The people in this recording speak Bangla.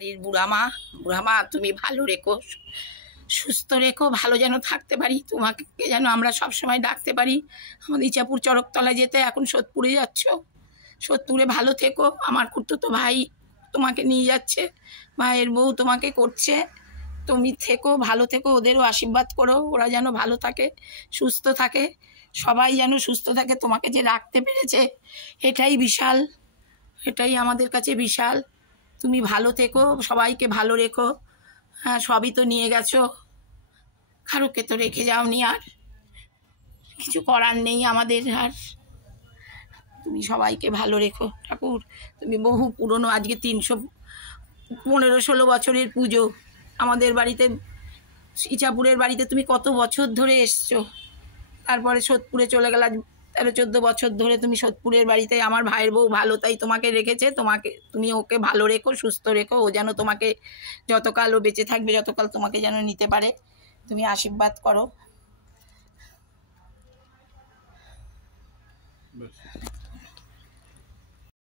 বাড়ির বুড়া মা তুমি ভালো রেখো, সুস্থ রেখো, ভালো যেন থাকতে পারি, তোমাকে যেন আমরা সব সময় ডাকতে পারি। আমাদের ইচাপুর চরকতলা যেতে এখন সোদপুরে যাচ্ছ, সোদপুরে ভালো থেকো। আমার খুড়তুতো ভাই তোমাকে নিয়ে যাচ্ছে, ভাইয়ের বউ তোমাকে করছে, তুমি থেকো, ভালো থেকো, ওদেরও আশীর্বাদ করো, ওরা যেন ভালো থাকে, সুস্থ থাকে, সবাই যেন সুস্থ থাকে। তোমাকে যে রাখতে পেরেছে এটাই বিশাল, এটাই আমাদের কাছে বিশাল। তুমি ভালো থেকো, সবাইকে ভালো রেখো। হ্যাঁ, সবই তো নিয়ে গেছো, কারোকে তো রেখে যাওনি, আর কিছু করার নেই আমাদের। আর তুমি সবাইকে ভালো রেখো ঠাকুর। তুমি বহু পুরনো, আজকে 315-16 বছরের পুজো আমাদের বাড়িতে, ইচাপুরের বাড়িতে তুমি কত বছর ধরে এসছো, তারপরে সোদপুরে চলে গেল, 13-14 বছর ধরে তুমি সোদপুরের বাড়িতে। আমার ভাইয়ের বউ ভালো, তাই তোমাকে রেখেছে। তুমি ওকে ভালো রেখো, সুস্থ রেখো, ও যেন তোমাকে যতকাল ও বেঁচে থাকবে যতকাল তোমাকে যেন নিতে পারে, তুমি আশীর্বাদ করো।